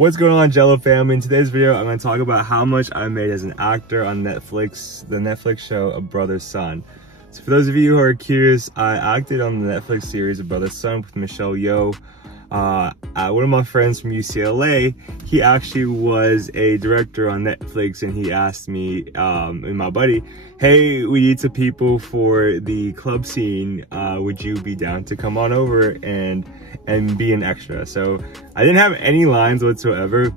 What's going on, Angelo family? In today's video, I'm going to talk about how much I made as an actor on Netflix, the Netflix show A Brother's Son. So for those of you who are curious, I acted on the Netflix series A Brother's Son with Michelle Yeoh. One of my friends from UCLA, he actually was a director on Netflix, and he asked me and my buddy, hey, we need some people for the club scene. Would you be down to come on over and be an extra? So I didn't have any lines whatsoever,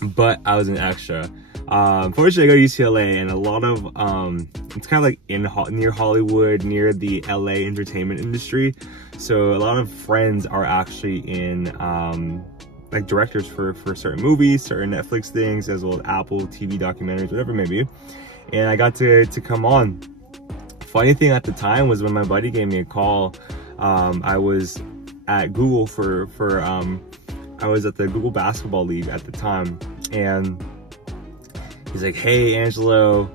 but I was an extra. Fortunately, I go to UCLA, and a lot of it's kind of like near Hollywood, near the LA entertainment industry. So a lot of friends are actually in like directors for certain movies, certain Netflix things, as well as Apple TV documentaries, whatever it may be. And I got to come on. Funny thing at the time was when my buddy gave me a call. I was at Google I was at the Google Basketball League at the time, and he's like, hey, Angelo,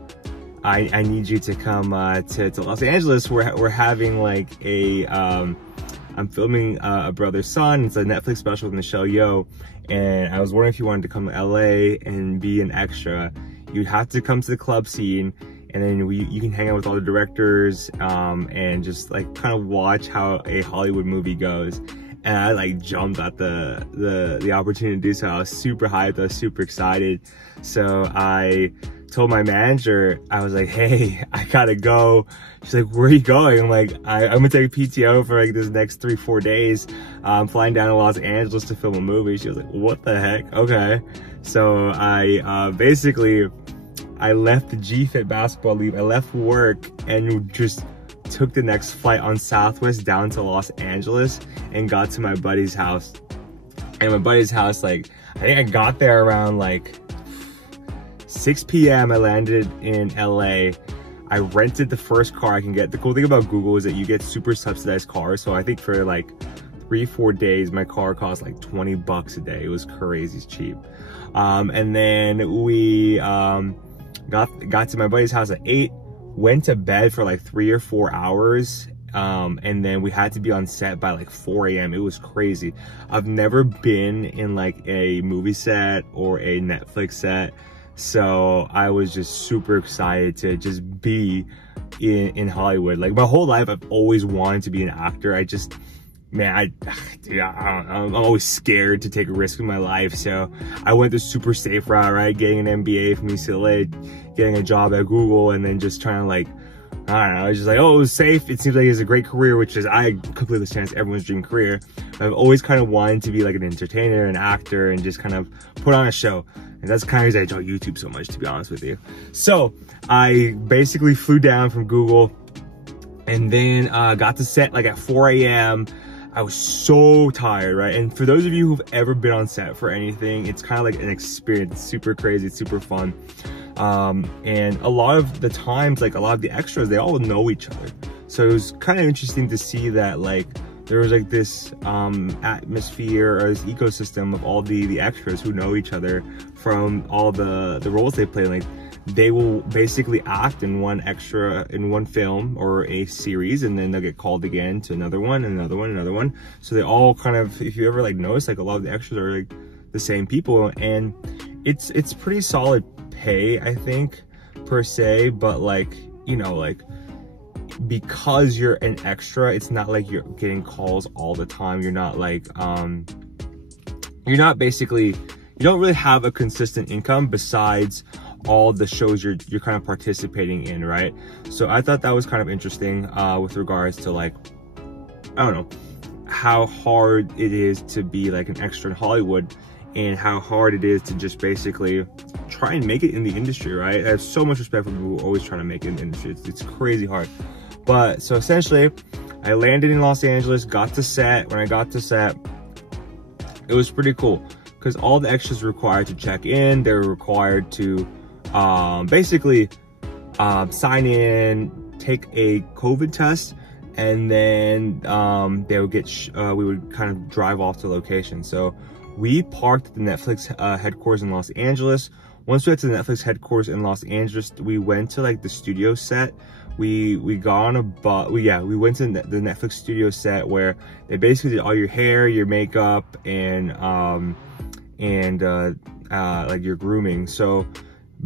I need you to come to Los Angeles. We're having like a, I'm filming A Brother's Son. It's a Netflix special with Michelle Yeoh. And I was wondering if you wanted to come to LA and be an extra. You'd have to come to the club scene, and then you can hang out with all the directors and just like kind of watch how a Hollywood movie goes. And I like jumped at the opportunity to do so. I was super hyped, I was super excited. So I told my manager, I was like, hey, I gotta go. She's like, where are you going? I'm like, I'm gonna take PTO for like this next 3-4 days. I'm flying down to Los Angeles to film a movie. She was like, what the heck? Okay. So I basically, I left the GFIT basketball league. I left work and just took the next flight on Southwest down to Los Angeles and got to my buddy's house. And my buddy's house, like, I think I got there around like 6 p.m. I landed in LA. I rented the first car I can get. The cool thing about Google is that you get super subsidized cars. So I think for like 3-4 days, my car cost like 20 bucks a day. It was crazy cheap. And then we got to my buddy's house at 8, went to bed for like 3 or 4 hours. And then we had to be on set by like 4 a.m. It was crazy. I've never been in like a movie set or a Netflix set. So I was just super excited to just be in Hollywood. Like my whole life, I've always wanted to be an actor. I just, man, I'm always scared to take a risk in my life. So I went the super safe route, right? Getting an MBA from UCLA, getting a job at Google, and then just trying to like, I don't know, it's just like, oh, it was safe. It seems like it's a great career, which is, I completely understand everyone's dream career. I've always kind of wanted to be like an entertainer, an actor, and just kind of put on a show. And that's kind of reason I enjoy YouTube so much, to be honest with you. So I basically flew down from Google, and then got to set like at 4 a.m. I was so tired, right? And for those of you who've ever been on set for anything, it's kind of like an experience. It's super crazy, it's super fun. And a lot of the times, like a lot of the extras, they all know each other. So it was kind of interesting to see that like there was like this atmosphere or this ecosystem of all the extras who know each other from all the roles they play. Like they will basically act in one film or a series, and then they'll get called again to another one and another one and another one. So they all kind of, if you ever like notice, like a lot of the extras are like the same people, and it's pretty solid pay, I think, per se. But like, you know, like because you're an extra, it's not like you're getting calls all the time. You're not like you're not basically, you don't really have a consistent income besides all the shows you're kind of participating in, right? So I thought that was kind of interesting with regards to like, I don't know, how hard it is to be like an extra in Hollywood, and how hard it is to just basically try and make it in the industry, right? I have so much respect for people who are always trying to make it in the industry. It's crazy hard. But so essentially, I landed in Los Angeles, got to set. When I got to set, it was pretty cool because all the extras were required to check in. They were required to basically sign in, take a COVID test, and then they would get we would kind of drive off to location. So we parked at the Netflix headquarters in Los Angeles. Once we got to the Netflix headquarters in Los Angeles, we went to like the studio set. We got on a bus. We went to the Netflix studio set where they basically did all your hair, your makeup, and and like your grooming. So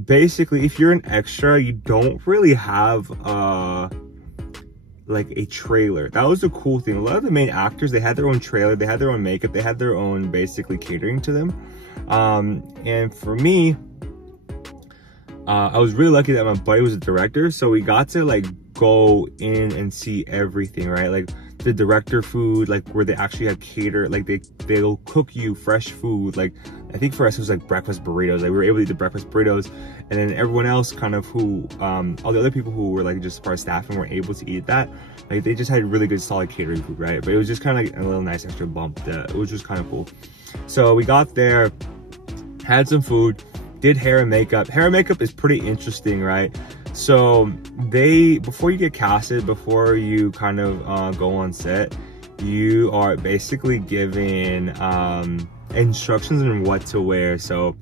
basically, if you're an extra, you don't really have like a trailer. That was the cool thing. A lot of the main actors, they had their own trailer, they had their own makeup, they had their own basically catering to them. And for me, I was really lucky that my buddy was a director, so we got to like go in and see everything, right? Like the director food, like where they actually have cater, like they'll cook you fresh food. Like I think for us it was like breakfast burritos. Like we were able to eat the breakfast burritos, and then everyone else kind of who all the other people who were like just part of staff and weren't able to eat that, like they just had really good solid catering food, right? But it was just kind of like a little nice extra bump that which was kind of cool. So we got there, had some food, did hair and makeup. Hair and makeup is pretty interesting, right? So before you get casted, before you kind of go on set, you are basically given instructions on what to wear. So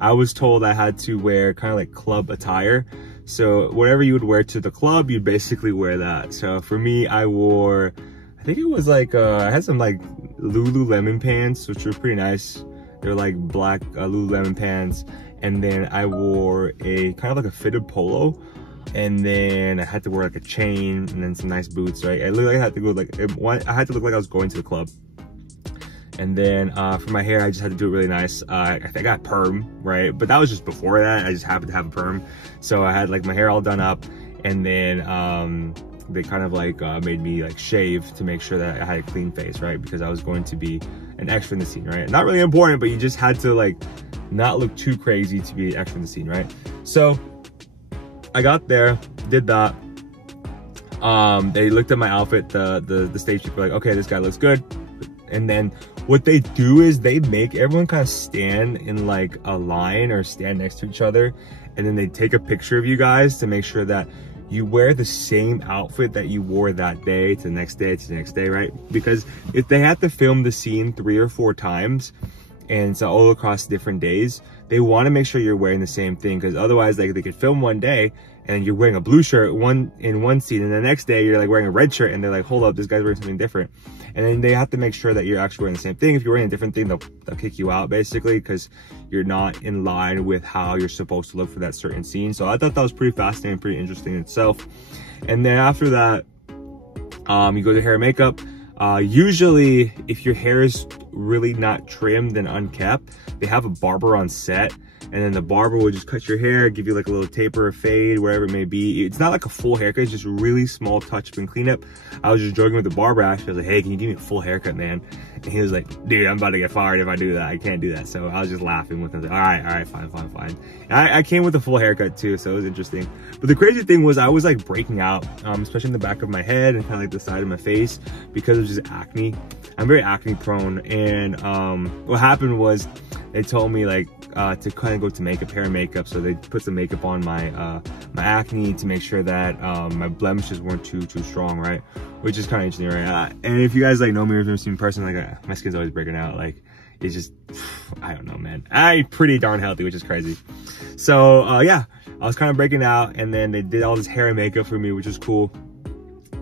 I was told I had to wear kind of like club attire. So whatever you would wear to the club, you'd basically wear that. So for me, I wore, I think it was like, I had some like Lululemon pants, which were pretty nice. They're like black Lululemon pants. And then I wore a kind of like a fitted polo. And then I had to wear like a chain and then some nice boots, right? I looked like I had to go like, I had to look like I was going to the club. And then for my hair, I just had to do it really nice. I think I got perm, right? But that was just before that. I just happened to have a perm. So I had like my hair all done up, and then they kind of like made me like shave to make sure that I had a clean face, right? Because I was going to be an extra in the scene, right? Not really important, but you just had to like not look too crazy to be extra in the scene, right? So I got there, did that. They looked at my outfit, the stage people were like, okay, this guy looks good. And then what they do is they make everyone kind of stand in like a line or stand next to each other, and then they take a picture of you guys to make sure that you wear the same outfit that you wore that day to the next day to the next day, right? Because if they had to film the scene 3 or 4 times and it's all across different days, they want to make sure you're wearing the same thing, because otherwise like they could film one day and you're wearing a blue shirt in one scene, and the next day you're like wearing a red shirt and they're like, hold up, this guy's wearing something different. And then they have to make sure that you're actually wearing the same thing. If you're wearing a different thing, they'll kick you out basically, because you're not in line with how you're supposed to look for that certain scene. So I thought that was pretty fascinating, pretty interesting in itself. And then after that, you go to hair and makeup. Usually if your hair is really not trimmed and unkept, they have a barber on set, and then the barber will just cut your hair, give you like a little taper or fade, wherever it may be. It's not like a full haircut, it's just really small touch-up and cleanup. I was just joking with the barber actually. I was like, hey, can you give me a full haircut, man? And he was like, dude, I'm about to get fired if I do that. I can't do that. So I was just laughing with him. I was like, all right, fine. And I came with a full haircut too, so it was interesting. But the crazy thing was I was like breaking out, especially in the back of my head and kind of like the side of my face, because of just acne. I'm very acne prone, and what happened was they told me like to kind of go to makeup, hair and makeup. So they put some makeup on my my acne to make sure that my blemishes weren't too strong, right? Which is kind of interesting, right? And if you guys like know me or have seen me in person, like my skin's always breaking out. Like it's just, I don't know, man. I'm pretty darn healthy, which is crazy. So yeah, I was kind of breaking out, and then they did all this hair and makeup for me, which is cool.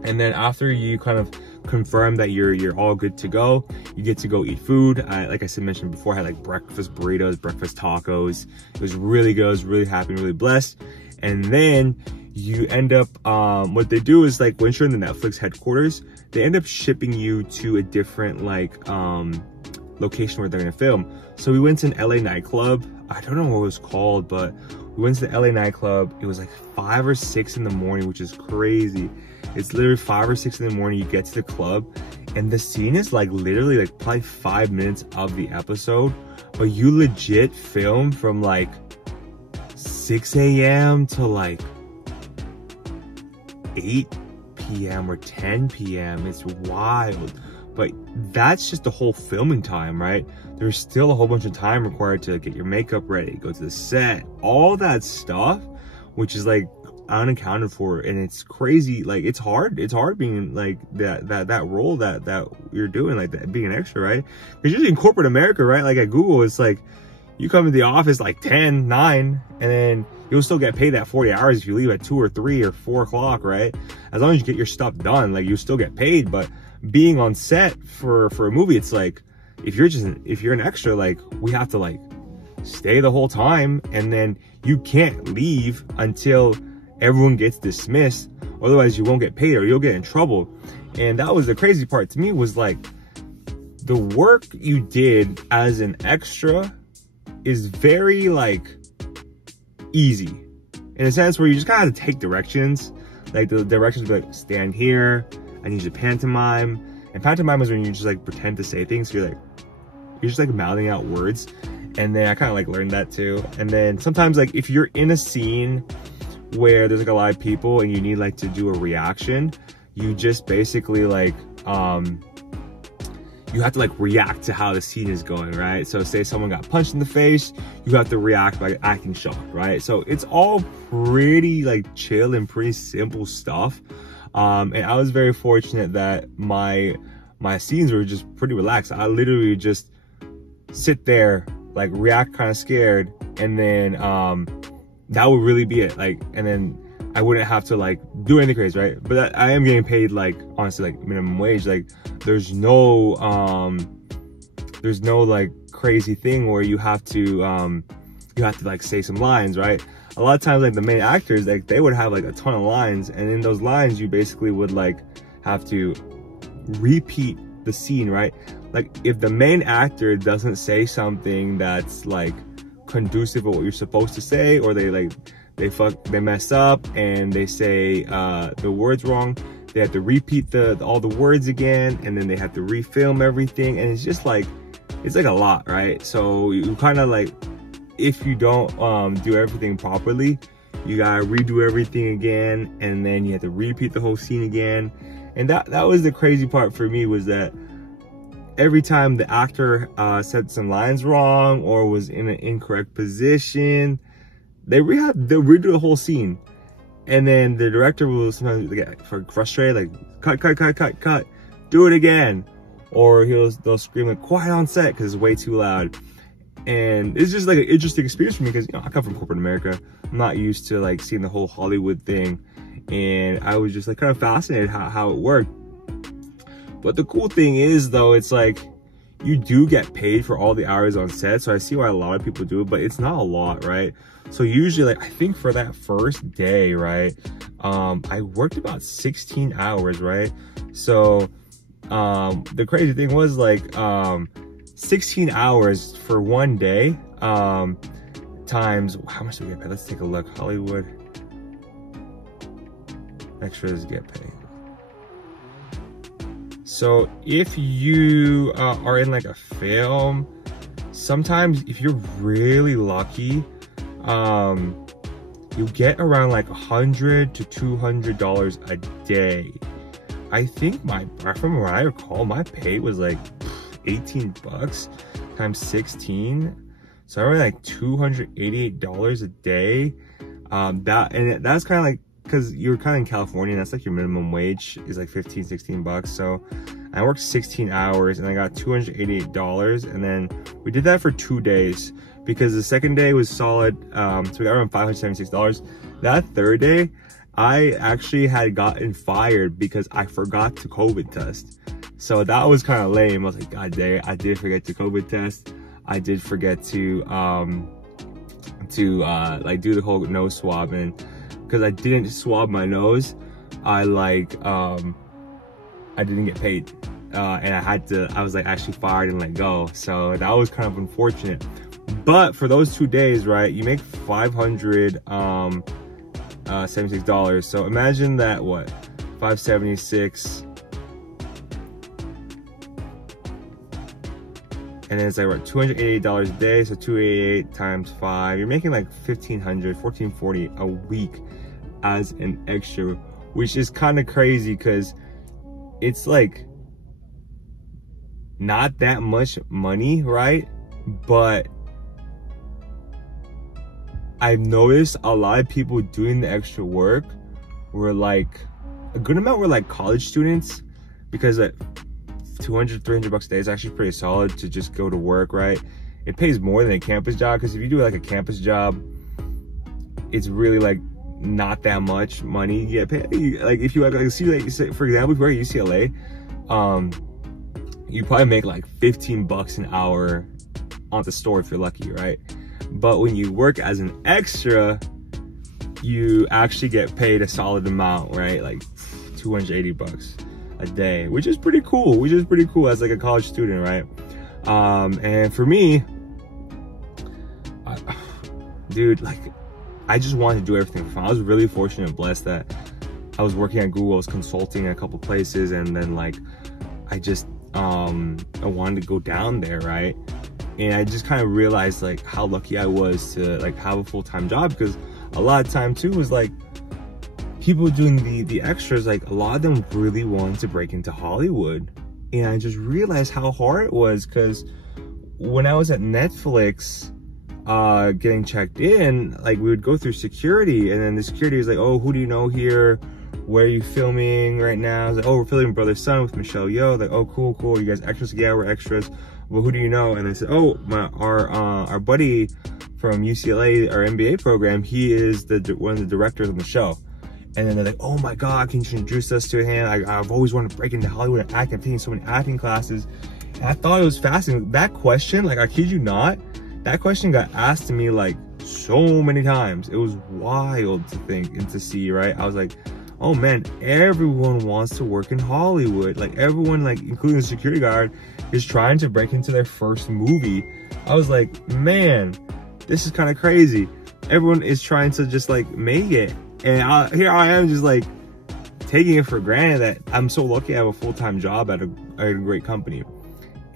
And then after you kind of confirm that you're all good to go, you get to go eat food. Like I said, mentioned before, I had like breakfast burritos, breakfast tacos. It was really good. I was really happy and really blessed. And then you end up, what they do is like once you're in the Netflix headquarters, they end up shipping you to a different like location where they're gonna film. So we went to an LA nightclub. I don't know what it was called, but we went to the LA nightclub. It was like 5 or 6 in the morning, which is crazy. It's literally 5 or 6 in the morning. You get to the club, and the scene is like literally like probably 5 minutes of the episode, but you legit film from like 6 a.m. to like 8 p.m. or 10 p.m. It's wild. But that's just the whole filming time, right? There's still a whole bunch of time required to get your makeup ready, go to the set, all that stuff, which is like unaccounted for. And it's crazy. Like it's hard being like that role that you're doing, like that, being an extra, right? Because usually in corporate America, right, like at Google, it's like you come to the office like 10, 9, and then you'll still get paid that 40 hours if you leave at 2 or 3 or 4 o'clock, right? As long as you get your stuff done, like you still get paid. But being on set for a movie, it's like if you're an extra, like, we have to like stay the whole time, and then you can't leave until everyone gets dismissed, otherwise you won't get paid or you'll get in trouble. And that was the crazy part to me, was like, the work you did as an extra is very like easy, in a sense where you just kind of take directions. Like the directions would be like, stand here, I need you to pantomime. And pantomime is when you just like pretend to say things. So you're just like mouthing out words. And then I kind of like learned that too. And then sometimes like if you're in a scene where there's like a lot of people and you need like to do a reaction, you just basically like, you have to like react to how the scene is going, right? So say someone got punched in the face, you have to react by acting shocked, right? So it's all pretty like chill and pretty simple stuff. And I was very fortunate that my scenes were just pretty relaxed. I literally just sit there, like react kind of scared, and then that would really be it. Like, and then I wouldn't have to like do anything crazy, right? But I am getting paid like, honestly, like minimum wage. Like there's no like crazy thing where you have to like say some lines, right? A lot of times like the main actors, like they would have like a ton of lines, and in those lines you basically would like have to repeat the scene, right? Like if the main actor doesn't say something that's like conducive of what you're supposed to say, or they mess up and they say the words wrong, they have to repeat all the words again, and then they have to refilm everything, and it's just like, it's like a lot, right? So you kind of like, if you don't do everything properly, you gotta redo everything again, and then you have to repeat the whole scene again. And that was the crazy part for me, was that every time the actor said some lines wrong or was in an incorrect position, they'll redo the whole scene. And then the director will sometimes get frustrated, like, cut, do it again. Or they'll scream like, quiet on set, because it's way too loud. And it's just like an interesting experience for me, because, you know, I come from corporate America. I'm not used to like seeing the whole Hollywood thing. And I was just like kind of fascinated how it worked. But the cool thing is though, it's like, you do get paid for all the hours on set. So I see why a lot of people do it, but it's not a lot, right? So usually, like, I think for that first day, right, I worked about 16 hours, right? So the crazy thing was like 16 hours for one day times, how much do we get paid? Let's take a look. Hollywood extras get paid. So if you are in like a film, sometimes if you're really lucky, you get around like $100 to $200 a day. I think from what I recall, my pay was like 18 bucks times 16. So around like $288 a day. That's kind of like, because you're kind of in California, and that's like your minimum wage is like 15, 16 bucks. So I worked 16 hours and I got $288. And then we did that for 2 days, because the second day was solid. So we got around $576. That third day, I actually had gotten fired because I forgot to COVID test. So that was kind of lame. I was like, God dang it, I did forget to COVID test. I did forget to like do the whole nose swab, and because I didn't swab my nose, I didn't get paid. And I was like actually fired and let go. So that was kind of unfortunate. But for those 2 days, right, you make $576. So imagine that, what, 576. And then it's like, what, $288 a day. So 288 times 5, you're making like $1,500, $1,440 a week as an extra, which is kind of crazy, because it's like not that much money, right? But I've noticed a lot of people doing the extra work were like, a good amount were like college students, because like 200, 300 bucks a day is actually pretty solid to just go to work, right? It pays more than a campus job, because if you do like a campus job, it's really like not that much money you get paid. Like if you like, see, like, for example, if you work at UCLA, you probably make like 15 bucks an hour on the store if you're lucky, right? But when you work as an extra, you actually get paid a solid amount, right? Like 280 bucks a day, which is pretty cool, as like a college student, right? And for me, dude, like, I just wanted to do everything for fun. I was really fortunate and blessed that I was working at Google, I was consulting at a couple places, and then like, I just, I wanted to go down there, right? And I just kind of realized like how lucky I was to like have a full-time job, because a lot of time too was like, people doing the extras, like a lot of them really wanted to break into Hollywood. And I just realized how hard it was, because when I was at Netflix, getting checked in, like we would go through security, and then the security was like, oh, who do you know here? Where are you filming right now? I was like, oh, we're filming Brother Son with Michelle Yeoh. Like, oh, cool, you guys extras? Yeah, we're extras. Well, who do you know? And I said, oh, our buddy from UCLA, our MBA program, he is one of the directors on the show. And then they're like, oh my God, can you introduce us to him? I've always wanted to break into Hollywood and act. I'm taking so many acting classes. And I thought it was fascinating. That question, like, I kid you not, that question got asked to me like so many times. It was wild to think and to see, right? I was like, oh man, everyone wants to work in Hollywood. Like everyone, like including the security guard, is trying to break into their first movie. I was like, man, this is kind of crazy. Everyone is trying to just like make it. And here I am just like taking it for granted that I'm so lucky I have a full-time job at a great company.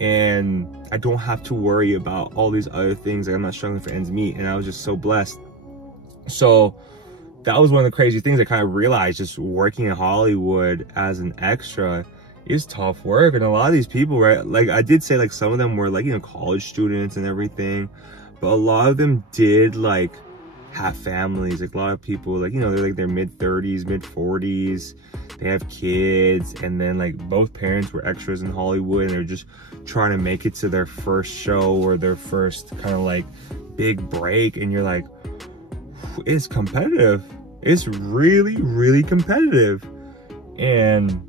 And I don't have to worry about all these other things. Like I'm not struggling for ends meet. And I was just so blessed. So that was one of the crazy things I kind of realized, just working in Hollywood as an extra is tough work. And a lot of these people, right, like I did say, like some of them were like, you know, college students and everything, but a lot of them did like have families. Like a lot of people, like, you know, they're like their mid-30s, mid-40s, they have kids, and then like both parents were extras in Hollywood, and they're just trying to make it to their first show or their first kind of like big break. And you're like, it's competitive. It's really, really competitive. And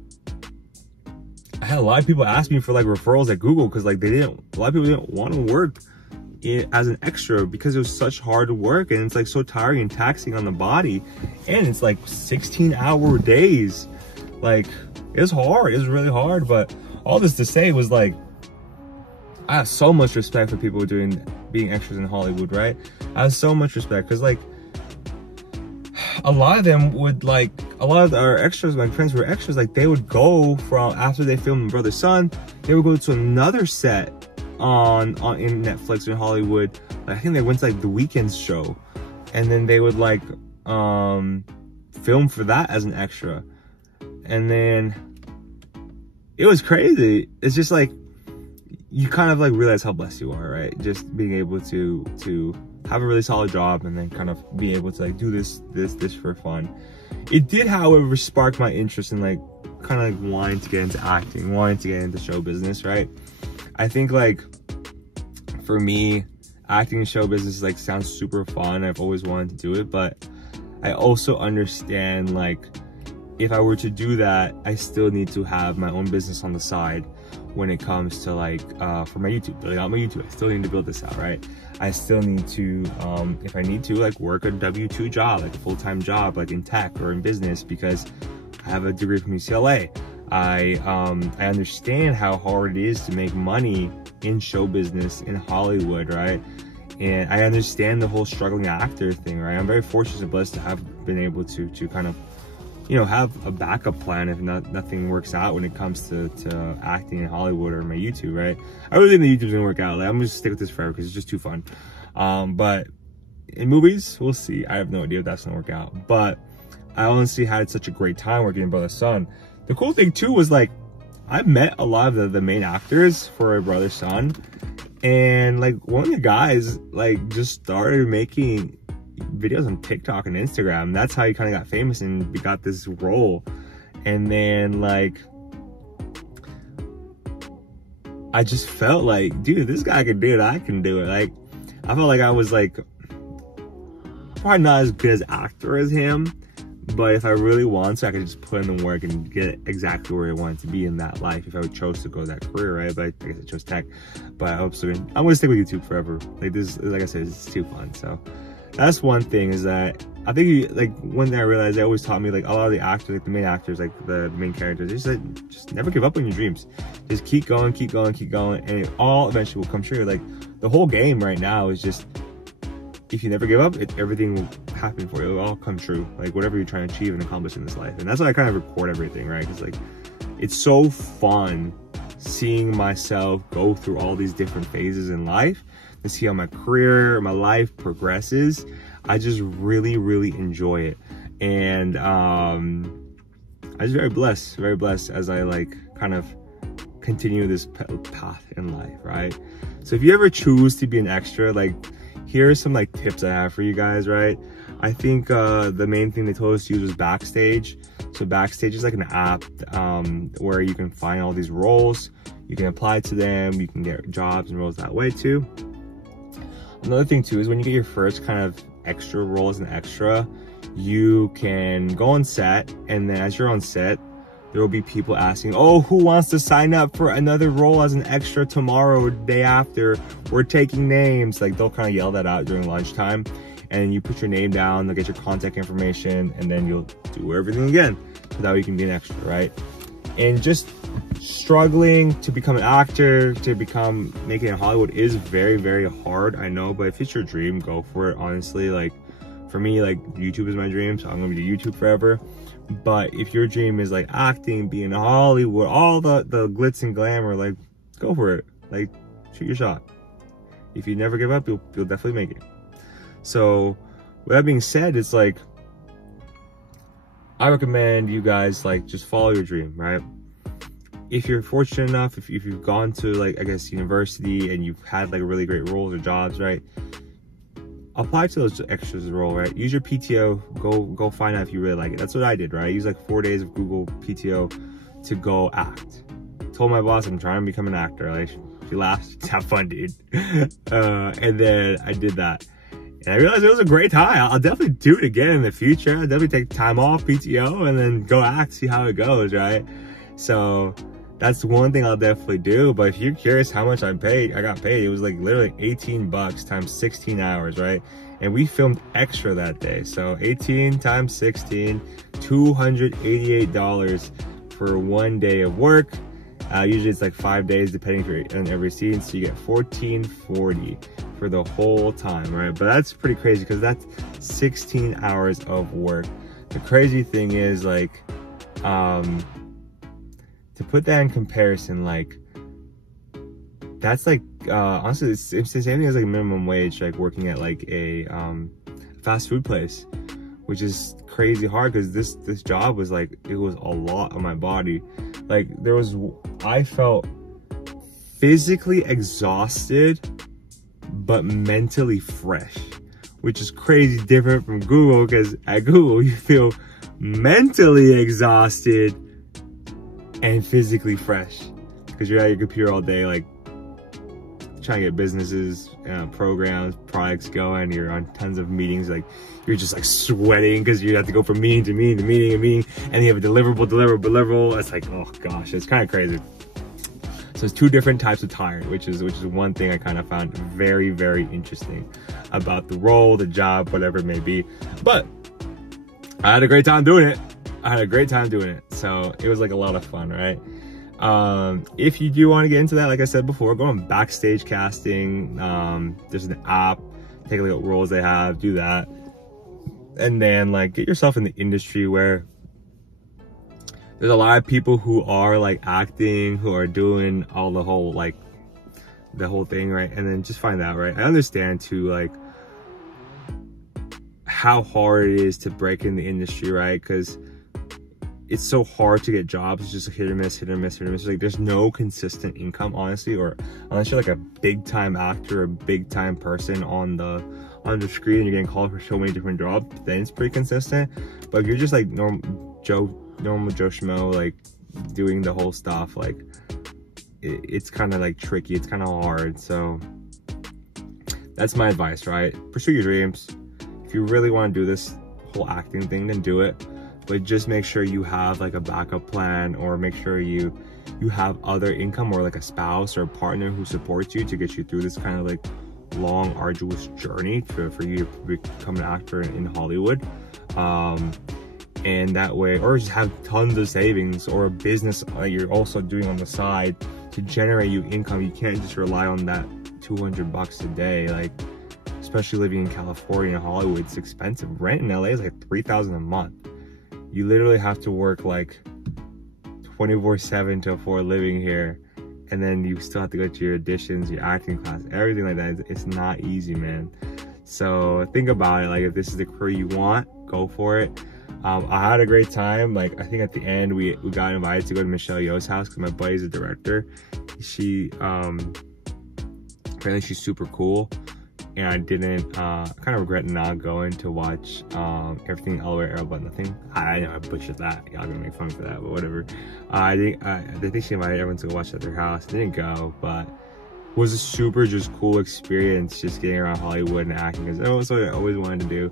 I had a lot of people ask me for like referrals at Google, because like a lot of people didn't want to work as an extra because it was such hard work, and it's like so tiring and taxing on the body, and it's like 16-hour days. Like it's hard, it's really hard. But all this to say was like, I have so much respect for people being extras in Hollywood, right? I have so much respect, because like a lot of them would, like, a lot of our extras, my friends who were extras, like they would go from, after they filmed Brother Son, they would go to another set in Netflix in Hollywood. Like, I think they went to like the Weeknd's show, and then they would like film for that as an extra. And then it was crazy. It's just like, you kind of like realize how blessed you are, right? Just being able to have a really solid job, and then kind of be able to like do this for fun. It did, however, spark my interest in like kind of like wanting to get into acting, wanting to get into show business, right? I think like for me, acting in show business like sounds super fun. I've always wanted to do it, but I also understand like if I were to do that, I still need to have my own business on the side when it comes to like for my YouTube, building out my YouTube. I still need to build this out, right? I still need to if I need to, like work a W-2 job, like a full-time job, like in tech or in business, because I have a degree from UCLA. I understand how hard it is to make money in show business in Hollywood, right? And I understand the whole struggling actor thing, right? I'm very fortunate and blessed to have been able to kind of, you know, have a backup plan if nothing works out when it comes to acting in Hollywood or my YouTube, right? I really think the YouTube's gonna work out. Like, I'm gonna stick with this forever because it's just too fun. But in movies, we'll see. I have no idea if that's gonna work out. But I honestly had such a great time working in Brother Son. The cool thing too was like, I met a lot of the main actors for Brother Son, and like one of the guys like just started making videos on TikTok and Instagram. That's how he kind of got famous and got this role. And then like I just felt like, dude, this guy can do it, I can do it. Like I felt like I was like probably not as good as actor as him, But if I really want to, I could just put in the work and get exactly where I want to be in that life if I chose to go that career, right? But I guess I chose tech. But I hope so. I'm gonna stick with YouTube forever. Like this, like I said, it's too fun. So that's one thing, is that I think like one thing I realized, they always taught me, like a lot of the actors, like the main actors, like the main characters, just never give up on your dreams. Just keep going, keep going, keep going, and it all eventually will come true. Like the whole game right now is just, if you never give up, everything will happen for you. It'll all come true. Like whatever you're trying to achieve and accomplish in this life. And that's why I kind of record everything, right? Because like, it's so fun seeing myself go through all these different phases in life and see how my career, my life progresses. I just really, really enjoy it. And I'm just very blessed as I like kind of continue this path in life, right? So if you ever choose to be an extra, like, here are some like tips I have for you guys, right? I think the main thing they told us to use was Backstage. So Backstage is like an app where you can find all these roles, you can apply to them, you can get jobs and roles that way too. Another thing too is when you get your first kind of extra role as an extra, you can go on set, and then as you're on set, there will be people asking, oh, who wants to sign up for another role as an extra tomorrow or the day after? We're taking names. Like they'll kind of yell that out during lunchtime, and you put your name down, they'll get your contact information, and then you'll do everything again. So that way you can be an extra, right? And just struggling to become an actor, to become making it in Hollywood is very, very hard, I know, but if it's your dream, go for it, honestly. Like for me, like YouTube is my dream, so I'm gonna be YouTube forever. But if your dream is like acting, being in Hollywood, all the glitz and glamour, like go for it. Like shoot your shot. If you never give up, you'll definitely make it. So with that being said, it's like, I recommend you guys like just follow your dream, right? If you're fortunate enough, if you've gone to like, I guess, university and you've had like really great roles or jobs, right? Apply to those extras role, right? Use your PTO, go find out if you really like it. That's what I did, right? I used like 4 days of Google PTO to go act. Told my boss I'm trying to become an actor. Like she laughed, have fun, dude. And then I did that. And I realized it was a great time. I'll definitely do it again in the future. I'll definitely take time off, PTO, and then go act, see how it goes, right? So that's one thing I'll definitely do. But if you're curious how much I got paid, it was like literally 18 bucks times 16 hours, right? And we filmed extra that day. So 18 times 16, $288 for 1 day of work. Usually it's like 5 days depending on every scene. So you get $14.40 for the whole time, right? But that's pretty crazy because that's 16 hours of work. The crazy thing is, like, to put that in comparison, like, that's like, honestly, it's the same thing as like minimum wage, like working at like a fast food place, which is crazy hard because this job was like, it was a lot on my body. Like I felt physically exhausted, but mentally fresh, which is crazy different from Google, because at Google you feel mentally exhausted and physically fresh because you're at your computer all day, like trying to get businesses, programs, products going. You're on tons of meetings, like you're just like sweating because you have to go from meeting to meeting to meeting to meeting, and you have a deliverable. It's like, oh gosh, it's kind of crazy. So it's two different types of tired, which is one thing I kind of found very, very interesting about the role, the job, whatever it may be. But I had a great time doing it. So it was like a lot of fun, right? If you do want to get into that, like I said before, go on Backstage Casting. There's an app, take a look at what roles they have, do that. And then like get yourself in the industry where there's a lot of people who are like acting, who are doing all the whole thing, right? And then just find out, right? I understand too, like, how hard it is to break in the industry, right? Because it's so hard to get jobs. It's just hit or miss. Like there's no consistent income, honestly, or unless you're like a big time actor, a big time person on the screen, and you're getting called for so many different jobs, then it's pretty consistent. But if you're just like normal Joe Schmo, like doing the whole stuff, like it's kind of like tricky, it's kind of hard. So that's my advice, right? Pursue your dreams. If you really want to do this whole acting thing, then do it. but just make sure you have like a backup plan, or make sure you have other income, or like a spouse or a partner who supports you to get you through this kind of like long, arduous journey for you to become an actor in Hollywood. And that way, or just have tons of savings or a business that you're also doing on the side to generate you income. You can't just rely on that $200 a day, like, especially living in California and Hollywood. It's expensive. Rent in LA is like $3,000 a month. You literally have to work like 24/7 to afford living here, and then you still have to go to your auditions, your acting class, everything like that. It's not easy, man. So think about it. Like, if this is the career you want, go for it. I had a great time. Like, I think at the end we got invited to go to Michelle Yeoh's house because my buddy's a director. She apparently she's super cool, and I didn't kind of regret not going to watch Everything Everywhere All But Nothing. I know I butchered that. Y'all gonna make fun for that, but whatever. I think she invited everyone to go watch at their house. I didn't go, but it was a super just cool experience just getting around Hollywood and acting, because that was what I always wanted to do.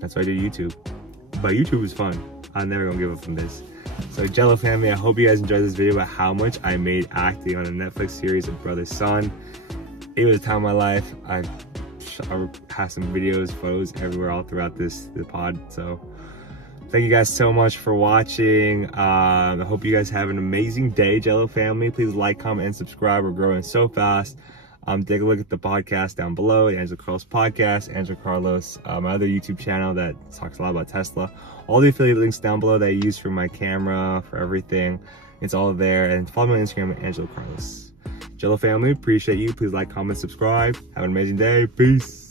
That's why I do YouTube. But YouTube was fun. I'm never gonna give up from this. So Jello family, I hope you guys enjoyed this video about how much I made acting on a Netflix series of Brother Son. It was a time of my life. I have some videos, photos everywhere all throughout the pod. So thank you guys so much for watching. I hope you guys have an amazing day, Jello family. Please like, comment, and subscribe. We're growing so fast. Take a look at the podcast down below, the Angelo Carlos podcast, Angelo Carlos, my other YouTube channel that talks a lot about Tesla. All the affiliate links down below that I use for my camera, for everything, it's all there. And follow me on Instagram at Angelo Carlos. Jello family, appreciate you. Please like, comment, subscribe. Have an amazing day. Peace.